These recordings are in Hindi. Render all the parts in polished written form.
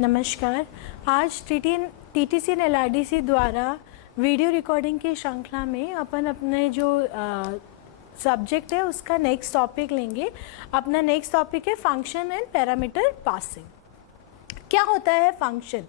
नमस्कार। आज टीटीसी एंड एलआरडीसी द्वारा वीडियो रिकॉर्डिंग की श्रृंखला में अपन अपने जो सब्जेक्ट है उसका नेक्स्ट टॉपिक लेंगे। अपना नेक्स्ट टॉपिक है फंक्शन एंड पैरामीटर पासिंग। क्या होता है फंक्शन?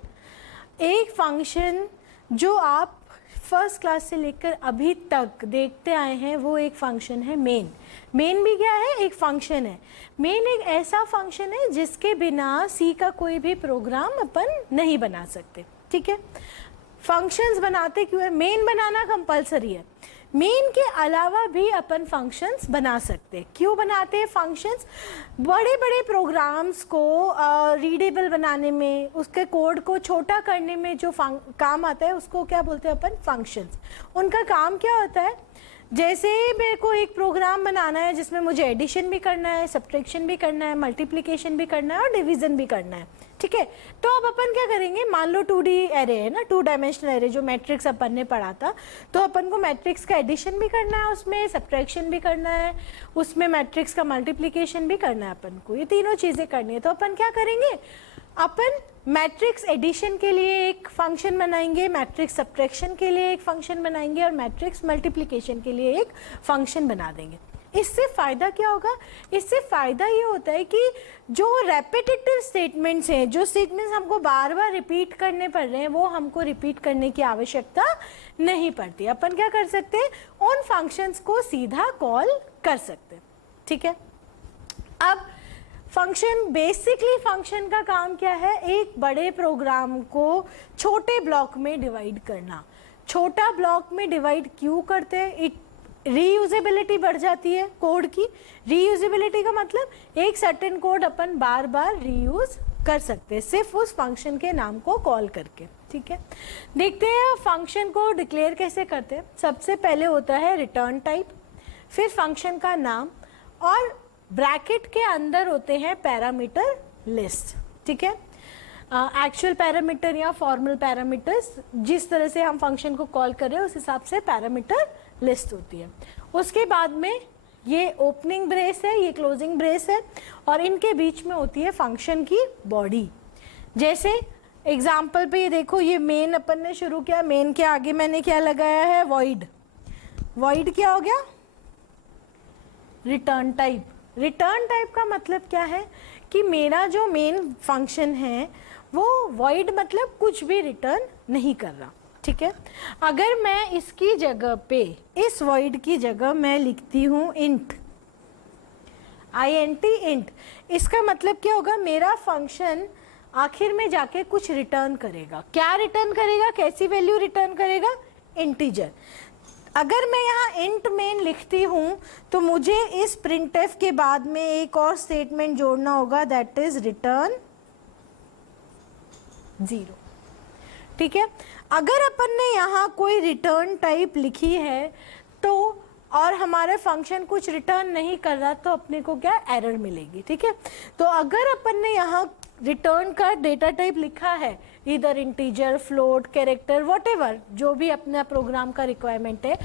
एक फंक्शन जो आप फर्स्ट क्लास से लेकर अभी तक देखते आए हैं वो एक फंक्शन है मेन। मेन भी क्या है? एक फंक्शन है। मेन एक ऐसा फंक्शन है जिसके बिना सी का कोई भी प्रोग्राम अपन नहीं बना सकते। ठीक है, फंक्शंस बनाते क्यों है? मेन बनाना कंपलसरी है। मेन के अलावा भी अपन फंक्शंस बना सकते हैं। क्यों बनाते हैं फंक्शंस? बड़े बड़े प्रोग्राम्स को रीडेबल बनाने में, उसके कोड को छोटा करने में जो काम आता है उसको क्या बोलते हैं अपन? फंक्शंस। उनका काम क्या होता है? जैसे मेरे को एक प्रोग्राम बनाना है जिसमें मुझे एडिशन भी करना है, सब्ट्रैक्शन भी करना है, मल्टीप्लिकेशन भी करना है और डिवीजन भी करना है। ठीक है, तो अब अपन क्या करेंगे? मान लो 2D एरे है ना, 2 डायमेंशनल एरे जो मैट्रिक्स अपन ने पढ़ा था, तो अपन को मैट्रिक्स का एडिशन भी करना है, उसमें सब्ट्रैक्शन भी करना है, उसमें मैट्रिक्स का मल्टीप्लिकेशन भी करना है। अपन को ये तीनों चीज़ें करनी है। तो अपन क्या करेंगे? अपन मैट्रिक्स एडिशन के लिए एक फंक्शन बनाएंगे, मैट्रिक्स सब्ट्रैक्शन के लिए एक फंक्शन बनाएंगे और मैट्रिक्स मल्टीप्लिकेशन के लिए एक फंक्शन बना देंगे। इससे फ़ायदा क्या होगा? इससे फ़ायदा ये होता है कि जो रेपिटेटिव स्टेटमेंट्स हैं, जो स्टेटमेंट्स हमको बार बार रिपीट करने पड़ रहे हैं, वो हमको रिपीट करने की आवश्यकता नहीं पड़ती। अपन क्या कर सकते हैं? उन फंक्शंस को सीधा कॉल कर सकते हैं। ठीक है, अब फंक्शन, बेसिकली फंक्शन का काम क्या है? एक बड़े प्रोग्राम को छोटे ब्लॉक में डिवाइड करना। छोटा ब्लॉक में डिवाइड क्यों करते हैं? रीयूजेबिलिटी बढ़ जाती है कोड की। रीयूजेबिलिटी का मतलब एक सर्टेन कोड अपन बार बार रीयूज कर सकते हैं सिर्फ उस फंक्शन के नाम को कॉल करके। ठीक है, देखते हैं फंक्शन को डिक्लेयर कैसे करते हैं। सबसे पहले होता है रिटर्न टाइप, फिर फंक्शन का नाम और ब्रैकेट के अंदर होते हैं पैरामीटर लिस्ट। ठीक है, एक्चुअल पैरामीटर या फॉर्मल पैरामीटर्स, जिस तरह से हम फंक्शन को कॉल कर रहे हैं उस हिसाब से पैरामीटर लिस्ट होती है। उसके बाद में ये ओपनिंग ब्रेस है, ये क्लोजिंग ब्रेस है और इनके बीच में होती है फंक्शन की बॉडी। जैसे एग्जाम्पल पे ये देखो, ये मेन अपन ने शुरू किया, मेन के आगे मैंने क्या लगाया है? वॉइड। वॉइड क्या हो गया? Return type. रिटर्न टाइप का मतलब क्या है कि मेरा जो मेन फंक्शन है वो वॉइड मतलब कुछ भी रिटर्न नहीं कर रहा। ठीक है, अगर मैं इसकी जगह पे, इस वॉइड की जगह मैं लिखती हूँ इंट, INT इंट, इसका मतलब क्या होगा? मेरा फंक्शन आखिर में जाके कुछ रिटर्न करेगा। क्या रिटर्न करेगा? कैसी वैल्यू रिटर्न करेगा? इंटीजर। अगर मैं यहाँ इंट मेन लिखती हूँ तो मुझे इस प्रिंटफ के बाद में एक और स्टेटमेंट जोड़ना होगा, दैट इज रिटर्न 0। ठीक है, अगर अपन ने यहाँ कोई रिटर्न टाइप लिखी है तो और हमारा फंक्शन कुछ रिटर्न नहीं कर रहा तो अपने को क्या? एरर मिलेगी। ठीक है, तो अगर अपन ने यहाँ रिटर्न का डेटा टाइप लिखा है, इधर इंटीजर, फ्लोट, कैरेक्टर, व्हाटएवर जो भी अपना प्रोग्राम का रिक्वायरमेंट है,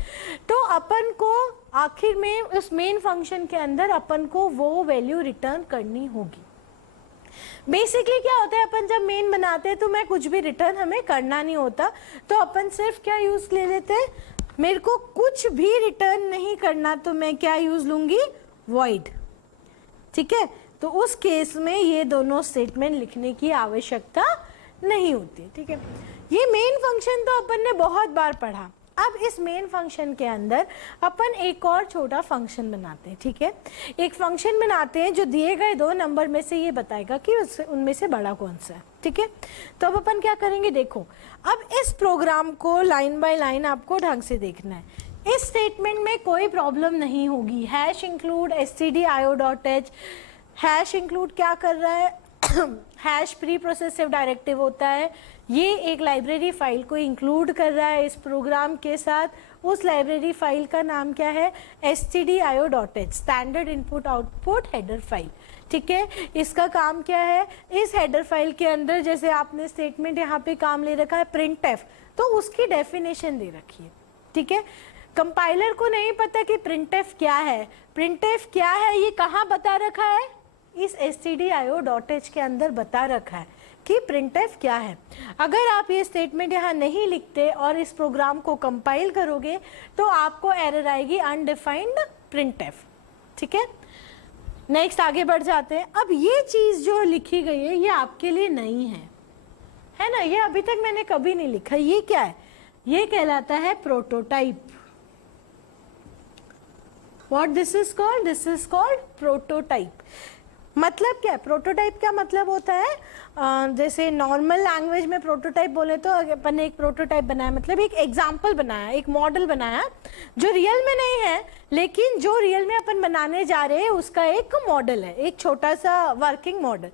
तो अपन को आखिर में उस मेन फंक्शन के अंदर अपन को वो वैल्यू रिटर्न करनी होगी। बेसिकली क्या होता है, अपन जब मेन बनाते हैं तो मैं कुछ भी रिटर्न हमें करना नहीं होता, तो अपन सिर्फ क्या यूज ले लेते हैं? मेरे को कुछ भी रिटर्न नहीं करना तो मैं क्या यूज लूंगी? वॉइड। ठीक है, तो उस केस में ये दोनों स्टेटमेंट लिखने की आवश्यकता नहीं होती। ठीक है, ये मेन फंक्शन तो अपन ने बहुत बार पढ़ा। अब इस मेन फंक्शन के अंदर अपन एक और छोटा फंक्शन बनाते हैं। ठीक है, एक फंक्शन बनाते हैं जो दिए गए 2 नंबर में से ये बताएगा कि उनमें से बड़ा कौन सा है। ठीक है, तो अब अपन क्या करेंगे? देखो, अब इस प्रोग्राम को लाइन बाय लाइन आपको ढंग से देखना है। इस स्टेटमेंट में कोई प्रॉब्लम नहीं होगी। Hash include stdio.h, hash include क्या कर रहा है? हैश प्री प्रोसेसिव डायरेक्टिव होता है, ये एक लाइब्रेरी फाइल को इंक्लूड कर रहा है इस प्रोग्राम के साथ। उस लाइब्रेरी फाइल का नाम क्या है? stdio.h, standard input output header file. ठीक है, इसका काम क्या है? इस हेडर फाइल के अंदर जैसे आपने स्टेटमेंट यहाँ पे काम ले रखा है प्रिंटफ, तो उसकी डेफिनेशन दे रखी है। ठीक है, कंपाइलर को नहीं पता कि प्रिंटफ क्या है। प्रिंटफ क्या है ये कहाँ बता रखा है? इस stdio.h के अंदर बता रखा है कि printf क्या है। अगर आप ये स्टेटमेंट यहाँ नहीं लिखते और इस प्रोग्राम को कंपाइल करोगे तो आपको एरर आएगी अनडिफाइंड printf। ठीक है, नेक्स्ट आगे बढ़ जाते हैं। अब ये चीज़ जो लिखी गई है ये आपके लिए नहीं है ना, ये अभी तक मैंने कभी नहीं लिखा। ये क्या है, ये कहलाता है prototype. What this is called? This is called prototype। मतलब क्या है, प्रोटोटाइप का मतलब होता है जैसे नॉर्मल लैंग्वेज में प्रोटोटाइप बोले तो अपन ने एक प्रोटोटाइप बनाया, मतलब एक एग्जाम्पल बनाया, एक मॉडल बनाया जो रियल में नहीं है, लेकिन जो रियल में अपन बनाने जा रहे हैं उसका एक मॉडल है, एक छोटा सा वर्किंग मॉडल।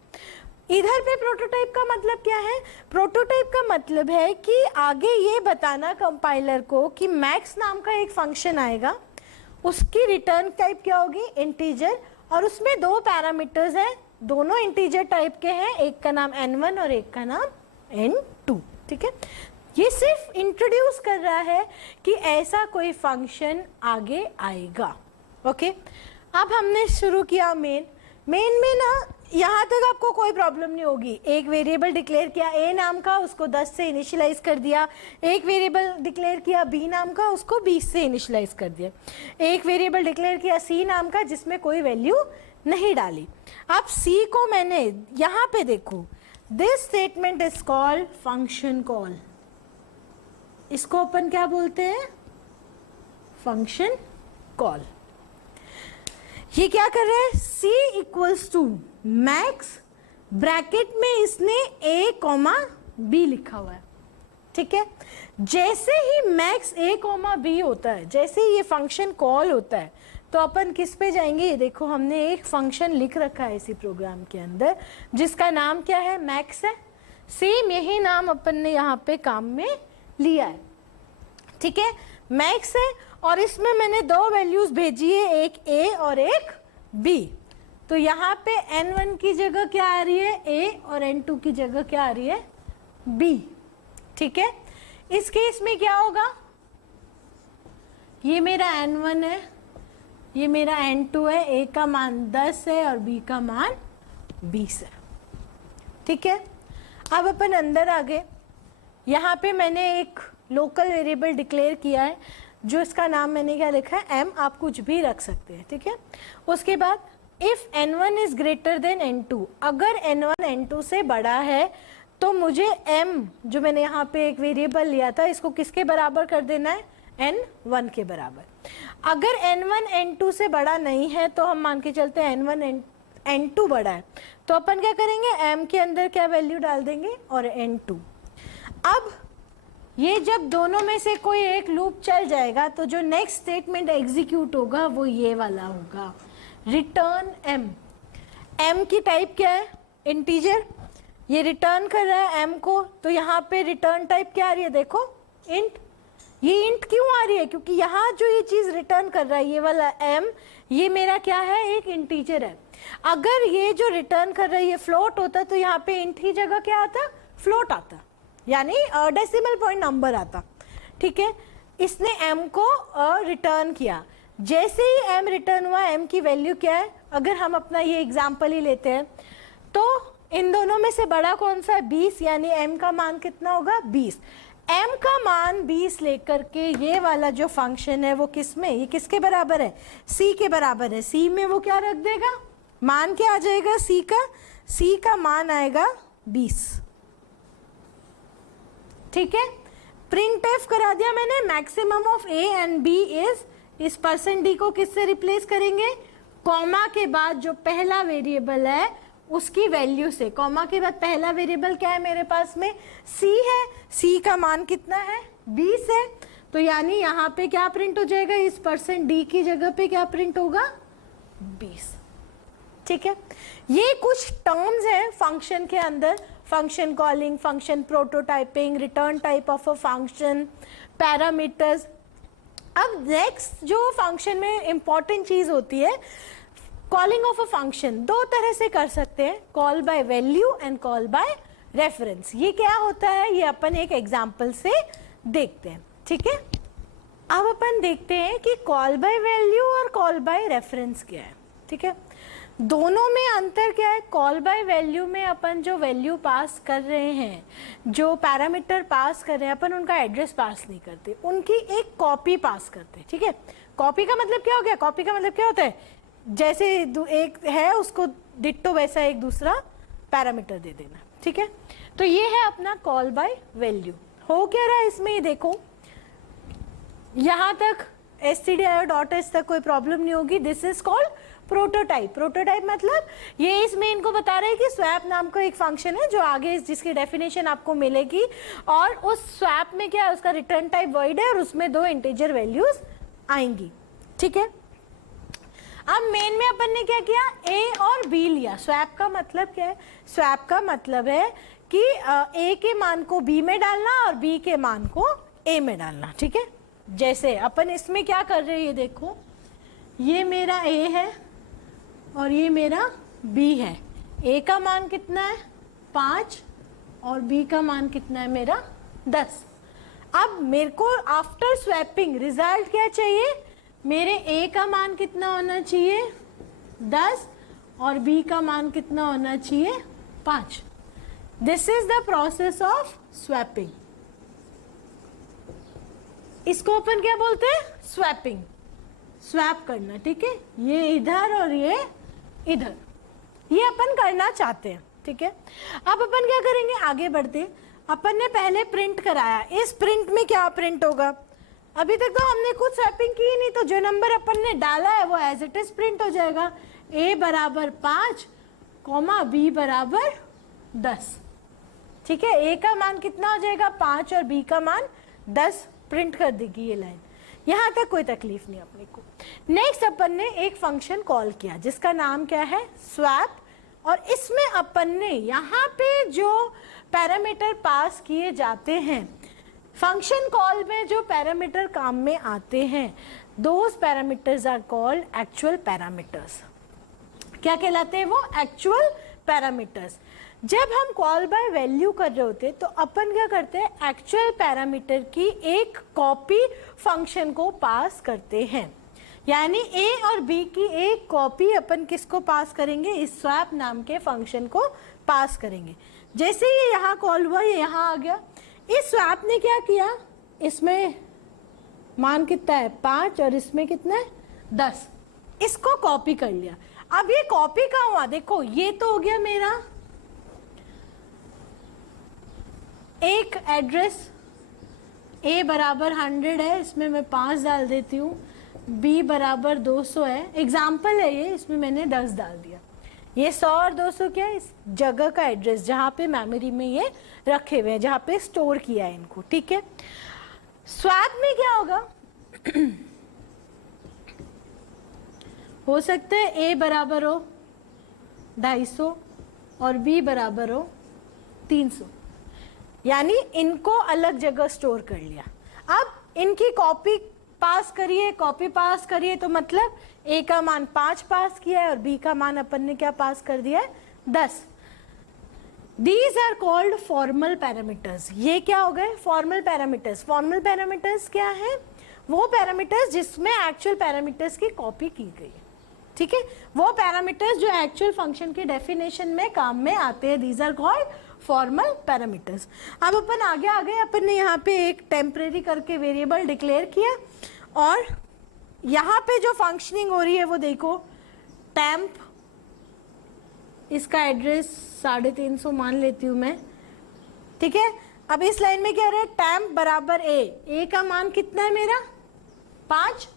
इधर पे प्रोटोटाइप का मतलब क्या है, प्रोटोटाइप का मतलब है कि आगे ये बताना कंपाइलर को कि मैक्स नाम का एक फंक्शन आएगा, उसकी रिटर्न टाइप क्या होगी, इंटीजर, और उसमें दो पैरामीटर्स हैं, दोनों इंटीजर टाइप के हैं, एक का नाम n1 और एक का नाम n2। ठीक है, ये सिर्फ इंट्रोड्यूस कर रहा है कि ऐसा कोई फंक्शन आगे आएगा। ओके, अब हमने शुरू किया मेन में ना, यहाँ तक आपको कोई प्रॉब्लम नहीं होगी। एक वेरिएबल डिक्लेयर किया a नाम का, उसको 10 से इनिशियलाइज कर दिया। एक वेरिएबल डिक्लेयर किया b नाम का, उसको 20 से इनिशियलाइज कर दिया। एक वेरिएबल डिक्लेयर किया c नाम का, जिसमें कोई वैल्यू नहीं डाली। अब c को मैंने यहाँ पे देखो, this statement is called function call. इसको अपन क्या बोलते हैं, फंक्शन कॉल। ये क्या कर रहा है, c equals to max, bracket में इसने a कॉमा b लिखा हुआ है। ठीक है, जैसे ही मैक्स a कॉमा b होता है, जैसे ही ये फंक्शन कॉल होता है, तो अपन किस पे जाएंगे, ये देखो हमने एक फंक्शन लिख रखा है इसी प्रोग्राम के अंदर जिसका नाम क्या है, मैक्स है। सेम यही नाम अपन ने यहाँ पे काम में लिया है। ठीक है, मैक्स है और इसमें मैंने दो वैल्यूज भेजी है, एक a और एक b। तो यहाँ पे n1 की जगह क्या आ रही है, a, और n2 की जगह क्या आ रही है, b। ठीक है, इस केस में क्या होगा, ये मेरा n1 है, ये मेरा n2 है, a का मान 10 है और b का मान 20 है। ठीक है, अब अपन अंदर आ गए। यहाँ पे मैंने एक लोकल वेरिएबल डिक्लेयर किया है, जो इसका नाम मैंने क्या लिखा है, m। आप कुछ भी रख सकते हैं। ठीक है, उसके बाद if n1 is greater than n2, अगर n1 n2 से बड़ा है तो मुझे m, जो मैंने यहाँ पे एक वेरिएबल लिया था, इसको किसके बराबर कर देना है, n1 के बराबर। अगर n1 n2 से बड़ा नहीं है तो हम मान के चलते हैं n1 n2 बड़ा है, तो अपन क्या करेंगे, m के अंदर क्या वैल्यू डाल देंगे और n2। अब ये जब दोनों में से कोई एक लूप चल जाएगा तो जो नेक्स्ट स्टेटमेंट एग्जीक्यूट होगा वो ये वाला होगा, रिटर्न m। m की टाइप क्या है, इंटीजर। ये रिटर्न कर रहा है m को, तो यहाँ पे रिटर्न टाइप क्या आ रही है, देखो इंट। ये इंट क्यों आ रही है, क्योंकि यहाँ जो ये चीज़ रिटर्न कर रहा है ये वाला m, ये मेरा क्या है, एक इंटीजर है। अगर ये जो रिटर्न कर रहा है ये फ्लोट होता तो यहाँ पे इंट की जगह क्या आता, फ्लोट आता, यानी डेसिमल पॉइंट नंबर आता। ठीक है, इसने m को रिटर्न किया। जैसे ही m रिटर्न हुआ, m की वैल्यू क्या है, अगर हम अपना ये एग्जाम्पल ही लेते हैं तो इन दोनों में से बड़ा कौन सा है, 20, यानी m का मान कितना होगा, 20। m का मान 20 लेकर के ये वाला जो फंक्शन है वो किस में, ये किसके बराबर है, c के बराबर है। c में वो क्या रख देगा, मान क्या आ जाएगा, c का मान आएगा 20। ठीक है, प्रिंट एफ करा दिया मैंने, maximum of a and b is, इस %d को किससे रिप्लेस करेंगे, कॉमा के बाद जो पहला वेरिएबल है उसकी वैल्यू से। कॉमा के बाद पहला वेरिएबल क्या है मेरे पास में, c है, c का मान कितना है, 20 है, तो यानी यहाँ पे क्या प्रिंट हो जाएगा, इस %d की जगह पे क्या प्रिंट होगा, 20। ठीक है, ये कुछ टर्म्स हैं फंक्शन के अंदर, function calling, function prototyping, return type of a function, parameters. अब नेक्स्ट जो फंक्शन में इंपॉर्टेंट चीज होती है, कॉलिंग ऑफ अ फंक्शन दो तरह से कर सकते हैं, call by value and call by reference. ये क्या होता है, ये अपन एक एग्जांपल से देखते हैं। ठीक है, अब अपन देखते हैं कि कॉल बाय वैल्यू और कॉल बाय रेफरेंस क्या है। ठीक है, दोनों में अंतर क्या है, कॉल बाय वैल्यू में अपन जो वैल्यू पास कर रहे हैं, जो पैरामीटर पास कर रहे हैं, अपन उनका एड्रेस पास नहीं करते, उनकी एक कॉपी पास करते हैं। ठीक है, कॉपी का मतलब क्या हो गया, कॉपी का मतलब क्या होता है, जैसे एक है उसको डिट्टो वैसा एक दूसरा पैरामीटर दे देना। ठीक है, तो ये है अपना कॉल बाय वैल्यू। हो क्या रहा है इसमें, ये देखो यहां तक stdio.h तक कोई प्रॉब्लम नहीं होगी। This is called prototype. Prototype मतलब ये इसमें इनको बता रहे हैं कि स्वैप नाम का एक फंक्शन है जो आगे जिसकी डेफिनेशन आपको मिलेगी, और उस स्वैप में क्या है, उसका रिटर्न टाइप वॉइड है और उसमें 2 इंटीजर वैल्यूज आएंगी। ठीक है, अब मेन में अपन ने क्या किया, ए और बी लिया। स्वैप का मतलब क्या है, स्वैप का मतलब है कि ए के मान को बी में डालना और बी के मान को ए में डालना। ठीक है, जैसे अपन इसमें क्या कर रहे हैं, ये देखो ये मेरा ए है और ये मेरा बी है। ए का मान कितना है 5 और बी का मान कितना है मेरा 10। अब मेरे को आफ्टर स्वैपिंग रिजल्ट क्या चाहिए, मेरे ए का मान कितना होना चाहिए 10 और बी का मान कितना होना चाहिए 5। This is the process of swapping. इसको अपन क्या बोलते हैं, स्वैपिंग, स्वैप करना। ठीक है, ये इधर और ये इधर, ये अपन करना चाहते हैं। ठीक है, अब अपन क्या करेंगे, आगे बढ़ते। अपन ने पहले प्रिंट कराया, इस प्रिंट में क्या प्रिंट होगा, अभी तक तो हमने कुछ स्वैपिंग की नहीं, तो जो नंबर अपन ने डाला है वो एज इट इज प्रिंट हो जाएगा। ए बराबर 5 कॉमा बी बराबर 10। ठीक है, ए का मान कितना हो जाएगा 5 और बी का मान 10 प्रिंट कर देगी ये लाइन। यहां तक कोई तकलीफ नहीं अपने को। नेक्स्ट अपन ने एक फंक्शन कॉल किया जिसका नाम क्या है स्वैप, और इसमें अपन ने यहाँ पे जो पैरामीटर पास किए जाते हैं, फंक्शन कॉल में जो पैरामीटर काम में आते हैं, those parameters are called actual parameters. क्या कहलाते हैं वो, एक्चुअल पैरामीटर्स। जब हम कॉल बाय वैल्यू कर रहे होते तो अपन क्या करते हैं, एक्चुअल पैरामीटर की एक कॉपी फंक्शन को पास करते हैं। यानी ए और बी की एक कॉपी अपन किसको पास करेंगे, इस स्वैप नाम के फंक्शन को पास करेंगे। जैसे ये यहाँ कॉल हुआ, ये यहाँ आ गया, इस स्वैप ने क्या किया, इसमें मान कितना है 5 और इसमें कितना है 10, इसको कॉपी कर लिया। अब ये कॉपी कहाँ हुआ, देखो ये तो हो गया मेरा एक एड्रेस, ए बराबर 100 है, इसमें मैं 5 डाल देती हूँ, बी बराबर 200 है, एग्जाम्पल है ये, इसमें मैंने 10 डाल दिया। ये 100 और 200 क्या है, इस जगह का एड्रेस जहाँ पे मेमोरी में ये रखे हुए हैं, जहाँ पे स्टोर किया है इनको। ठीक है, स्वैप में क्या होगा हो सकता है ए बराबर हो 250 और बी बराबर हो 300, यानी इनको अलग जगह स्टोर कर लिया। अब इनकी कॉपी पास करिए, कॉपी पास करिए, तो मतलब ए का मान 5 पास किया है और बी का मान अपन ने क्या पास कर दिया है 10। These are called formal parameters. ये क्या हो गए, फॉर्मल पैरामीटर्स। फॉर्मल पैरामीटर्स क्या है, वो पैरामीटर्स जिसमें एक्चुअल पैरामीटर्स की कॉपी की गई है। ठीक है, वो पैरामीटर्स जो एक्चुअल फंक्शन के डेफिनेशन में काम में आते हैं, these are called formal parameters. अब अपन आगे आ गए, अपन ने यहाँ पे एक टेम्परेरी करके वेरिएबल डिक्लेयर किया, और यहाँ पे जो फंक्शनिंग हो रही है वो देखो, टेम्प, इसका एड्रेस 350 मान लेती हूँ मैं। ठीक है, अब इस लाइन में क्या हो रहा है, टेम्प बराबर ए का मान कितना है मेरा 5।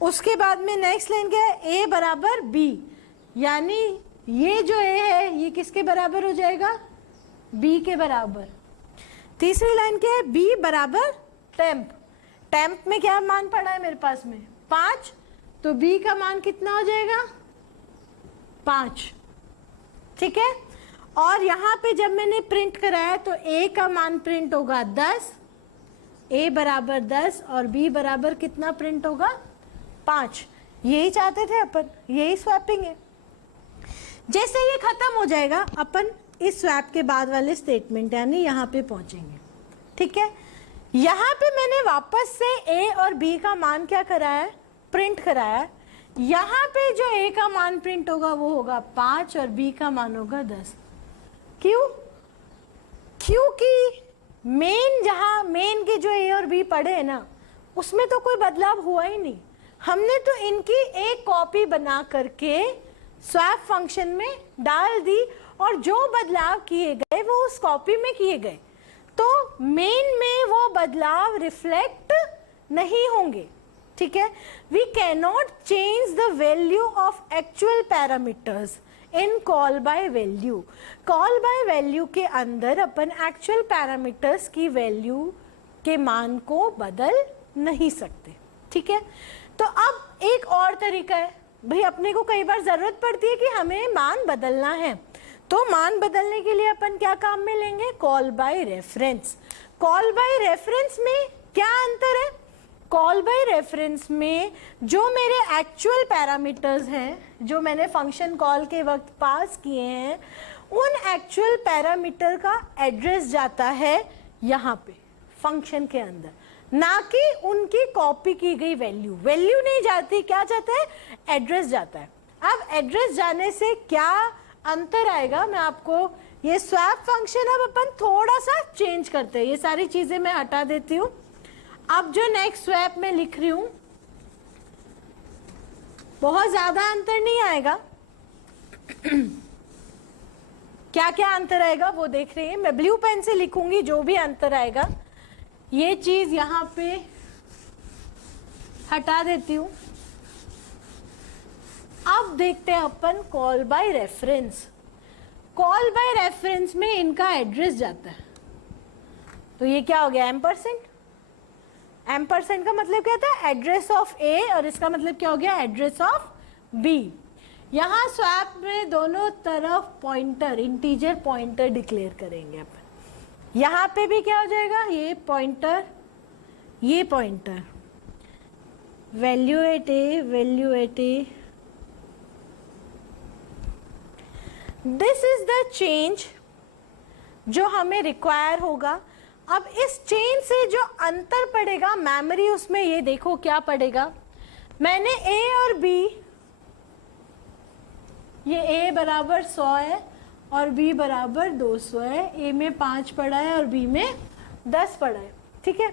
उसके बाद में नेक्स्ट लाइन क्या है, ए बराबर बी, यानी ये जो ए है ये किसके बराबर हो जाएगा, बी के बराबर। तीसरी लाइन क्या है, बी बराबर टेम्प। टेम्प में क्या मान पड़ा है मेरे पास में 5, तो बी का मान कितना हो जाएगा 5। ठीक है, और यहाँ पे जब मैंने प्रिंट कराया तो ए का मान प्रिंट होगा 10, ए बराबर 10 और बी बराबर कितना प्रिंट होगा 5। यही चाहते थे अपन, यही स्वैपिंग है। जैसे ये खत्म हो जाएगा अपन इस स्वैप के बाद वाले स्टेटमेंट यानी यहाँ पे पहुंचेंगे। ठीक है, यहाँ पे मैंने वापस से ए और बी का मान क्या कराया है, प्रिंट कराया है। यहाँ पे जो a का मान प्रिंट होगा वो होगा 5 और b का मान होगा 10। क्यों? क्योंकि जहाँ मेन के जो a और b पड़े हैं ना, उसमें तो कोई बदलाव हुआ ही नहीं। हमने तो इनकी एक कॉपी बना करके स्वैप फंक्शन में डाल दी और जो बदलाव किए गए वो उस कॉपी में किए गए, तो मेन में वो बदलाव रिफ्लेक्ट नहीं होंगे। ठीक है, we can not change the value of actual parameters in call by value. Call by value के अंदर अपन एक्चुअल पैरामीटर्स की वैल्यू के मान को बदल नहीं सकते। ठीक है, तो अब एक और तरीका है भाई, अपने को कई बार जरूरत पड़ती है कि हमें मान बदलना है, तो मान बदलने के लिए अपन क्या काम में लेंगे? Call by reference. Call by reference में क्या अंतर है? कॉल बाय रेफरेंस में जो मेरे एक्चुअल पैरामीटर्स हैं, जो मैंने फंक्शन कॉल के वक्त पास किए हैं, उन एक्चुअल पैरामीटर का एड्रेस जाता है यहाँ पे फंक्शन के अंदर, ना कि उनकी कॉपी की गई वैल्यू। वैल्यू नहीं जाती, क्या जाता है? एड्रेस जाता है। अब एड्रेस जाने से क्या अंतर आएगा, मैं आपको ये स्वैप फंक्शन अब अपन थोड़ा सा चेंज करते हैं। ये सारी चीजें मैं हटा देती हूँ। अब जो नेक्स्ट स्वैप में लिख रही हूं, बहुत ज्यादा अंतर नहीं आएगा। क्या क्या अंतर आएगा वो देख रहे हैं। मैं ब्लू पेन से लिखूंगी जो भी अंतर आएगा। ये चीज यहां पे हटा देती हूं। अब देखते हैं अपन call by reference. Call by reference में इनका एड्रेस जाता है, तो ये क्या हो गया? एम्परसेंड। एम्परसेंड का मतलब क्या था? एड्रेस ऑफ ए, और इसका मतलब क्या हो गया? Address of b. यहाँ स्वैप में दोनों तरफ पॉइंटर, इंटीजर पॉइंटर डिक्लेयर करेंगे अपन। यहाँ पे भी क्या हो जाएगा? ये पॉइंटर, ये pointer, value at a, value at a. This is the change जो हमें रिक्वायर होगा। अब इस चेन से जो अंतर पड़ेगा मेमोरी, उसमें ये देखो क्या पड़ेगा। मैंने a और b, ये a बराबर 100 है और b बराबर 200 है। a में 5 पड़ा है और b में 10 पड़ा है। ठीक है,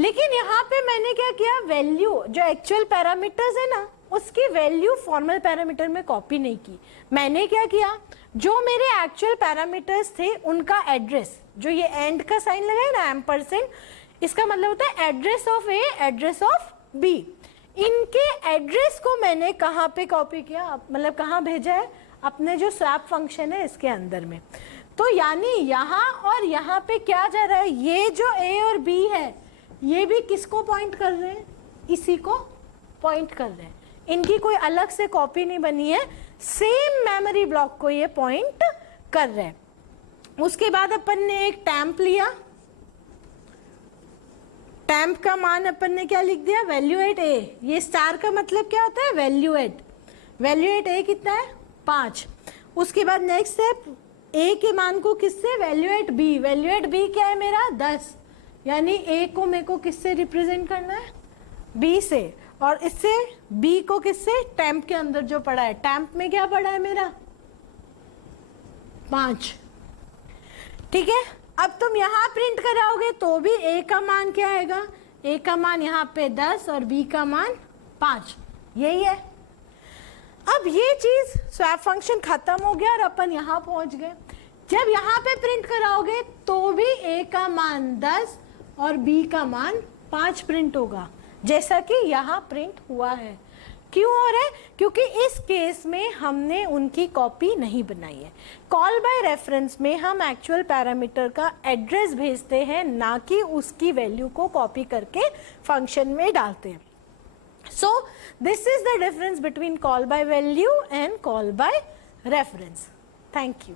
लेकिन यहाँ पे मैंने क्या किया? वैल्यू जो एक्चुअल पैरामीटर्स है ना, उसकी वैल्यू फॉर्मल पैरामीटर में कॉपी नहीं की। मैंने क्या किया? जो मेरे एक्चुअल पैरामीटर्स थे उनका एड्रेस, जो ये एंड का साइन लगा है ना, एम्परसेंड, इसका मतलब होता है address of a, address of b. इनके एड्रेस को मैंने कहाँ पे कॉपी किया, मतलब कहाँ भेजा है? अपने जो स्वैप फंक्शन है इसके अंदर में। तो यानी यहाँ और यहाँ पे क्या जा रहा है? ये जो ए और बी है, ये भी किसको पॉइंट कर रहे हैं? इसी को पॉइंट कर रहे हैं। इनकी कोई अलग से कॉपी नहीं बनी है, सेम मेमोरी ब्लॉक को ये पॉइंट कर रहे हैं। उसके बाद अपन ने एक टैंप लिया। टैंप का मान अपन ने क्या लिख दिया? Value at a. ये स्टार का मतलब क्या होता है? Value at. Value at a कितना है? 5। उसके बाद नेक्स्ट स्टेप, ए के मान को किससे? Value at b. Value at b क्या है मेरा? 10। यानी ए को मेरे को किससे रिप्रेजेंट करना है? बी से। और इससे बी को किससे? टैंप के अंदर जो पड़ा है। टैंप में क्या पड़ा है मेरा? 5। ठीक है, अब तुम यहाँ प्रिंट कराओगे तो भी ए का मान क्या आएगा? ए का मान यहाँ पे 10 और बी का मान 5। यही है। अब ये चीज स्वैप फंक्शन खत्म हो गया और अपन यहाँ पहुंच गए। जब यहाँ पे प्रिंट कराओगे तो भी ए का मान 10 और बी का मान 5 प्रिंट होगा, जैसा कि यहाँ प्रिंट हुआ है। क्यों हो रहा है? क्योंकि इस केस में हमने उनकी कॉपी नहीं बनाई है। कॉल बाय रेफरेंस में हम एक्चुअल पैरामीटर का एड्रेस भेजते हैं, ना कि उसकी वैल्यू को कॉपी करके फंक्शन में डालते हैं। So this is the difference between call by value and call by reference. Thank you.